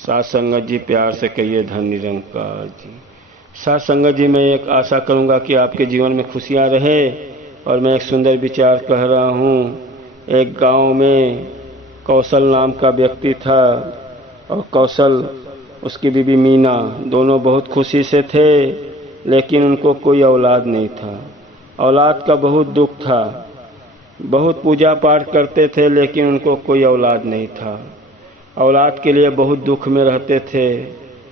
साथ संगत जी प्यार से कहिए धन निरंकार जी। साथ संगत जी, मैं एक आशा करूंगा कि आपके जीवन में खुशियां रहे। और मैं एक सुंदर विचार कह रहा हूं। एक गांव में कौशल नाम का व्यक्ति था और कौशल उसकी बीवी मीना, दोनों बहुत खुशी से थे, लेकिन उनको कोई औलाद नहीं था। औलाद का बहुत दुख था। बहुत पूजा पाठ करते थे लेकिन उनको कोई औलाद नहीं था। औलाद के लिए बहुत दुख में रहते थे।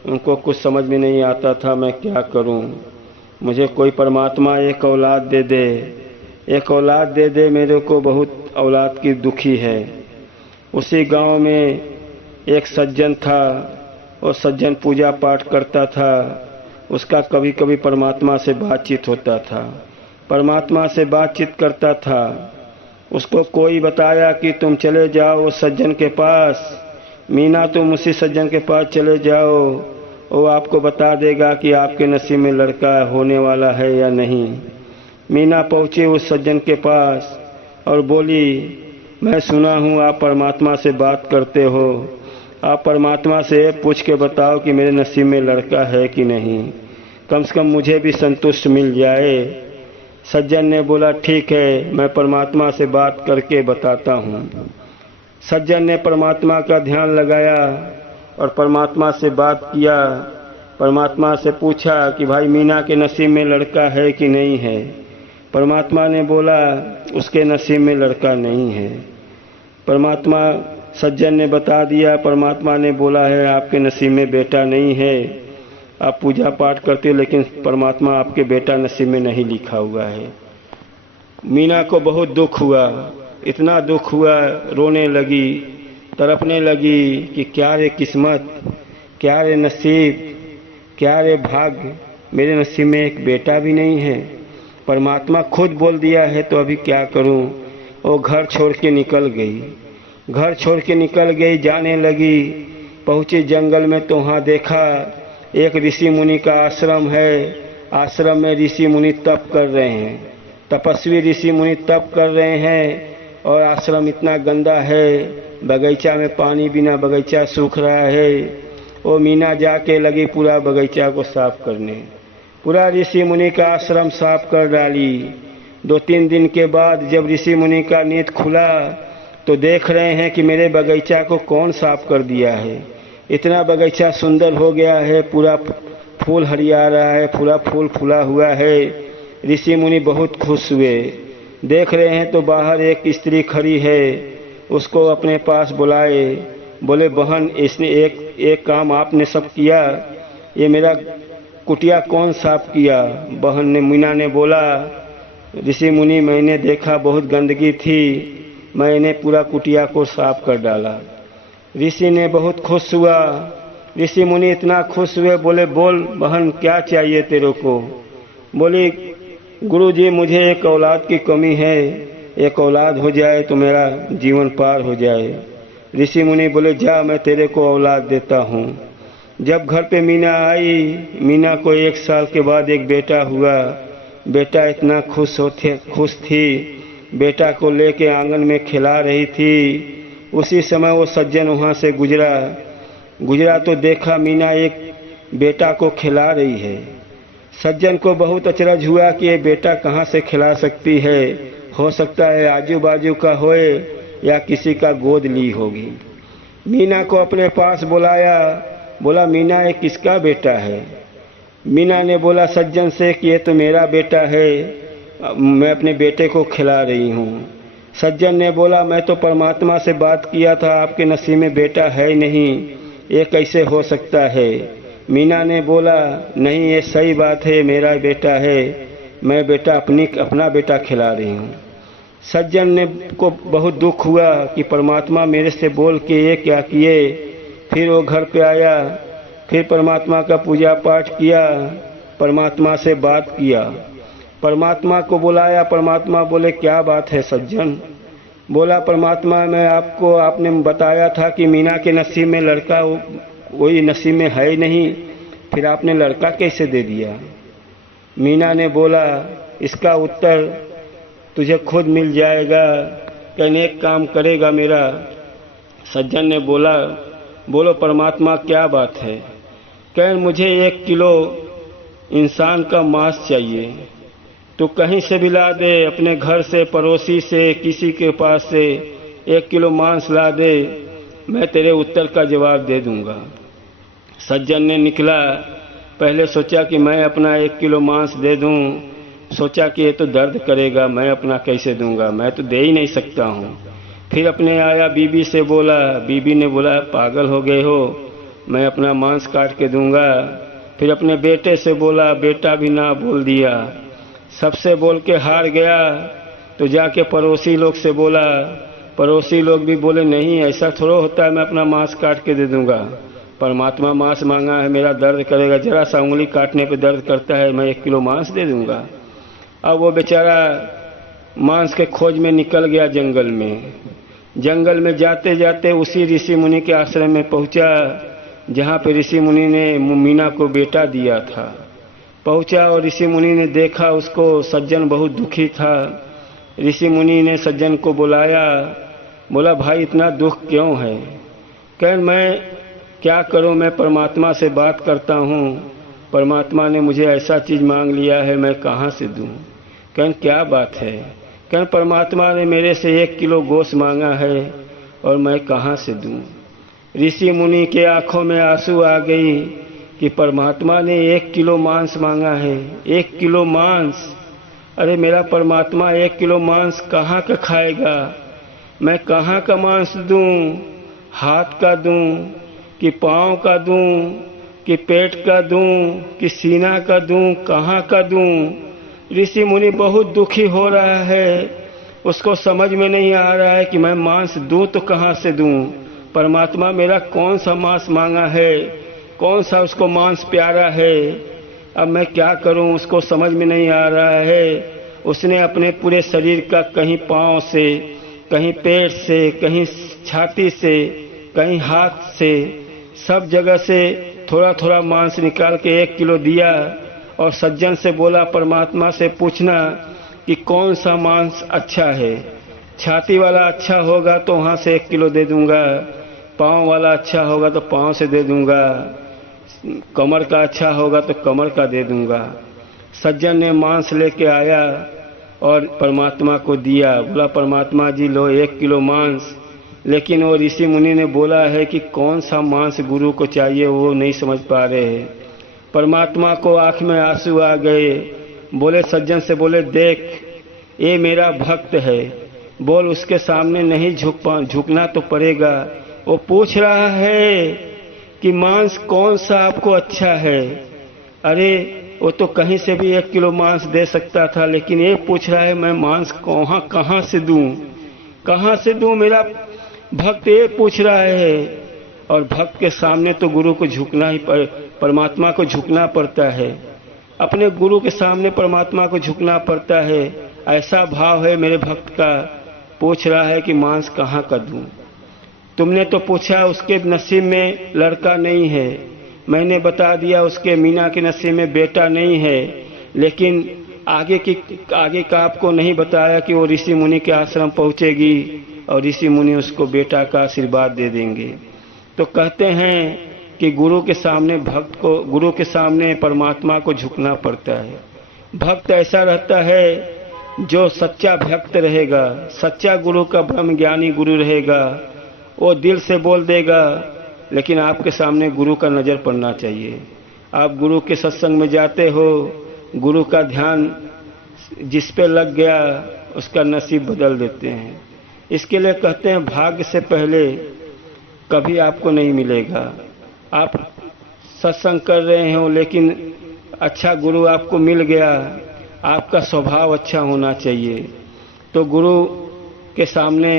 उनको कुछ समझ में नहीं आता था मैं क्या करूं। मुझे कोई परमात्मा एक औलाद दे दे, एक औलाद दे दे मेरे को, बहुत औलाद की दुखी है। उसी गांव में एक सज्जन था। और सज्जन पूजा पाठ करता था। उसका कभी कभी परमात्मा से बातचीत होता था। परमात्मा से बातचीत करता था। उसको कोई बताया कि तुम चले जाओ उस सज्जन के पास, मीना तुम उसी सज्जन के पास चले जाओ, वो आपको बता देगा कि आपके नसीब में लड़का होने वाला है या नहीं। मीना पहुंची उस सज्जन के पास और बोली, मैं सुना हूँ आप परमात्मा से बात करते हो, आप परमात्मा से पूछ के बताओ कि मेरे नसीब में लड़का है कि नहीं, कम से कम मुझे भी संतुष्ट मिल जाए। सज्जन ने बोला ठीक है, मैं परमात्मा से बात करके बताता हूँ। सज्जन ने परमात्मा का ध्यान लगाया और परमात्मा से बात किया। परमात्मा से पूछा कि भाई मीना के नसीब में लड़का है कि नहीं है। परमात्मा ने बोला उसके नसीब में लड़का नहीं है। परमात्मा सज्जन ने बता दिया, परमात्मा ने बोला है आपके नसीब में बेटा नहीं है। आप पूजा पाठ करते लेकिन परमात्मा आपके बेटा नसीब में नहीं लिखा हुआ है। मीना को बहुत दुख हुआ, इतना दुख हुआ, रोने लगी, तड़पने लगी कि क्या रे किस्मत, क्या रे नसीब, क्या रे भाग्य, मेरे नसीब में एक बेटा भी नहीं है। परमात्मा खुद बोल दिया है तो अभी क्या करूं। वो घर छोड़ के निकल गई। घर छोड़ के निकल गई, जाने लगी। पहुंची जंगल में तो वहाँ देखा एक ऋषि मुनि का आश्रम है। आश्रम में ऋषि मुनि तप कर रहे हैं, तपस्वी ऋषि मुनि तप कर रहे हैं। और आश्रम इतना गंदा है, बगीचा में पानी बिना बगीचा सूख रहा है। वो मीना जाके लगी पूरा बगीचा को साफ करने, पूरा ऋषि मुनि का आश्रम साफ कर डाली। 2-3 दिन के बाद जब ऋषि मुनि का नींद खुला तो देख रहे हैं कि मेरे बगीचा को कौन साफ कर दिया है। इतना बगीचा सुंदर हो गया है, पूरा फूल हरिया रहा है, पूरा फूल फूला हुआ है। ऋषि मुनि बहुत खुश हुए। देख रहे हैं तो बाहर एक स्त्री खड़ी है। उसको अपने पास बुलाए, बोले बहन इसने एक काम आपने सब किया, ये मेरा कुटिया कौन साफ किया। बहन ने, मीना ने बोला, ऋषि मुनि मैंने देखा बहुत गंदगी थी, मैंने पूरा कुटिया को साफ कर डाला। ऋषि ने बहुत खुश हुआ। ऋषि मुनि इतना खुश हुए, बोले बोल बहन क्या चाहिए तेरे को। बोली गुरुजी मुझे एक औलाद की कमी है, एक औलाद हो जाए तो मेरा जीवन पार हो जाए। ऋषि मुनि बोले जा मैं तेरे को औलाद देता हूँ। जब घर पे मीना आई, मीना को 1 साल के बाद एक बेटा हुआ। बेटा इतना खुश थी, बेटा को लेके आंगन में खिला रही थी। उसी समय वो सज्जन वहाँ से गुजरा तो देखा मीना एक बेटा को खिला रही है। सज्जन को बहुत अचरज हुआ कि ये बेटा कहाँ से खिला सकती है, हो सकता है आजू बाजू का होए या किसी का गोद ली होगी। मीना को अपने पास बुलाया, बोला मीना ये किसका बेटा है। मीना ने बोला सज्जन से कि ये तो मेरा बेटा है, मैं अपने बेटे को खिला रही हूँ। सज्जन ने बोला मैं तो परमात्मा से बात किया था, आपके नसीब में बेटा है नहीं, ये कैसे हो सकता है। मीना ने बोला नहीं ये सही बात है, मेरा बेटा है, मैं अपना बेटा खिला रही हूँ। सज्जन ने को बहुत दुख हुआ कि परमात्मा मेरे से बोल के ये क्या किए। फिर वो घर पे आया, फिर परमात्मा का पूजा पाठ किया, परमात्मा से बात किया, परमात्मा को बुलाया। परमात्मा बोले क्या बात है सज्जन। बोला परमात्मा आपने बताया था कि मीना के नसीब में लड़का वही नसीब में है नहीं, फिर आपने लड़का कैसे दे दिया। मीना ने बोला इसका उत्तर तुझे खुद मिल जाएगा, कहने एक काम करेगा मेरा। सज्जन ने बोला बोलो परमात्मा क्या बात है? कहें मुझे 1 किलो इंसान का मांस चाहिए। तो कहीं से भी ला दे, अपने घर से, पड़ोसी से, किसी के पास से 1 किलो मांस ला दे, मैं तेरे उत्तर का जवाब दे दूंगा। सज्जन ने निकला, पहले सोचा कि मैं अपना 1 किलो मांस दे दूं, सोचा कि ये तो दर्द करेगा, मैं अपना कैसे दूंगा, मैं तो दे ही नहीं सकता हूँ। फिर अपने आया बीबी से बोला, बीबी ने बोला पागल हो गए हो, मैं अपना मांस काट के दूंगा। फिर अपने बेटे से बोला, बेटा भी ना बोल दिया, सबसे बोल के हार गया। तो जाके पड़ोसी लोग से बोला, पड़ोसी लोग भी बोले नहीं ऐसा थोड़ा होता है, मैं अपना मांस काट के दे दूंगा। परमात्मा मांस मांगा है, मेरा दर्द करेगा, जरा सा उंगली काटने पे दर्द करता है, मैं 1 किलो मांस दे दूंगा। अब वो बेचारा मांस के खोज में निकल गया जंगल में। जंगल में जाते जाते उसी ऋषि मुनि के आश्रम में पहुंचा जहाँ पे ऋषि मुनि ने मीना को बेटा दिया था। पहुंचा और ऋषि मुनि ने देखा उसको, सज्जन बहुत दुखी था। ऋषि मुनि ने सज्जन को बुलाया, बोला भाई इतना दुख क्यों है? कह मैं क्या करूं, मैं परमात्मा से बात करता हूं, परमात्मा ने मुझे ऐसा चीज़ मांग लिया है, मैं कहाँ से दूं? कह क्या बात है? कह परमात्मा ने मेरे से 1 किलो गोश्त मांगा है और मैं कहाँ से दूं? ऋषि मुनि के आंखों में आंसू आ गई कि परमात्मा ने 1 किलो मांस मांगा है। 1 किलो मांस? अरे मेरा परमात्मा 1 किलो मांस कहाँ का खाएगा? मैं कहाँ का मांस दूं? हाथ का दूं कि पाँव का दूं कि पेट का दूं कि सीना का दूं, कहाँ का दूं? ऋषि मुनि बहुत दुखी हो रहा है, उसको समझ में नहीं आ रहा है कि मैं मांस दूं तो कहाँ से दूं? परमात्मा मेरा कौन सा मांस मांगा है, कौन सा उसको मांस प्यारा है, अब मैं क्या करूं? उसको समझ में नहीं आ रहा है। उसने अपने पूरे शरीर का कहीं पाँव से, कहीं पेट से, कहीं छाती से, कहीं हाथ से, सब जगह से थोड़ा थोड़ा मांस निकाल के 1 किलो दिया और सज्जन से बोला परमात्मा से पूछना कि कौन सा मांस अच्छा है। छाती वाला अच्छा होगा तो वहाँ से 1 किलो दे दूंगा, पाँव वाला अच्छा होगा तो पाँव से दे दूंगा, कमर का अच्छा होगा तो कमर का दे दूंगा। सज्जन ने मांस लेके आया और परमात्मा को दिया। बोला परमात्मा जी लो 1 किलो मांस। लेकिन वो ऋषि मुनि ने बोला है कि कौन सा मांस गुरु को चाहिए वो नहीं समझ पा रहे हैं। परमात्मा को आंख में आंसू आ गए। बोले सज्जन से, बोले देख ये मेरा भक्त है, बोल उसके सामने नहीं झुकना तो पड़ेगा। वो पूछ रहा है कि मांस कौन सा आपको अच्छा है। अरे वो तो कहीं से भी 1 किलो मांस दे सकता था, लेकिन ये पूछ रहा है मैं मांस कहाँ से दूं, कहाँ से दूं? मेरा भक्त ये पूछ रहा है। और भक्त के सामने तो गुरु को झुकना ही परमात्मा को झुकना पड़ता है। अपने गुरु के सामने परमात्मा को झुकना पड़ता है। ऐसा भाव है मेरे भक्त का। पूछ रहा है कि मांस कहाँ का दूं? तुमने तो पूछा उसके नसीब में लड़का नहीं है, मैंने बता दिया उसके मीना के नसीब में बेटा नहीं है, लेकिन आगे का आपको नहीं बताया कि वो ऋषि मुनि के आश्रम पहुंचेगी और ऋषि मुनि उसको बेटा का आशीर्वाद दे देंगे। तो कहते हैं कि गुरु के सामने भक्त को, गुरु के सामने परमात्मा को झुकना पड़ता है। भक्त ऐसा रहता है जो सच्चा भक्त रहेगा, सच्चा गुरु का ब्रह्म ज्ञानी गुरु रहेगा, वो दिल से बोल देगा, लेकिन आपके सामने गुरु का नज़र पड़ना चाहिए। आप गुरु के सत्संग में जाते हो, गुरु का ध्यान जिस पे लग गया उसका नसीब बदल देते हैं। इसके लिए कहते हैं भाग्य से पहले कभी आपको नहीं मिलेगा। आप सत्संग कर रहे हो लेकिन अच्छा गुरु आपको मिल गया, आपका स्वभाव अच्छा होना चाहिए। तो गुरु के सामने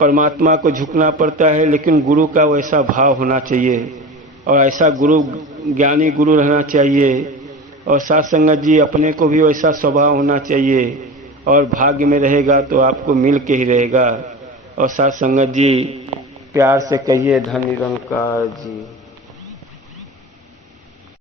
परमात्मा को झुकना पड़ता है, लेकिन गुरु का वैसा भाव होना चाहिए और ऐसा गुरु ज्ञानी गुरु रहना चाहिए। और साथ संगत जी अपने को भी वैसा स्वभाव होना चाहिए और भाग्य में रहेगा तो आपको मिल के ही रहेगा। और साथ संगत जी प्यार से कहिए धन निरंकार जी।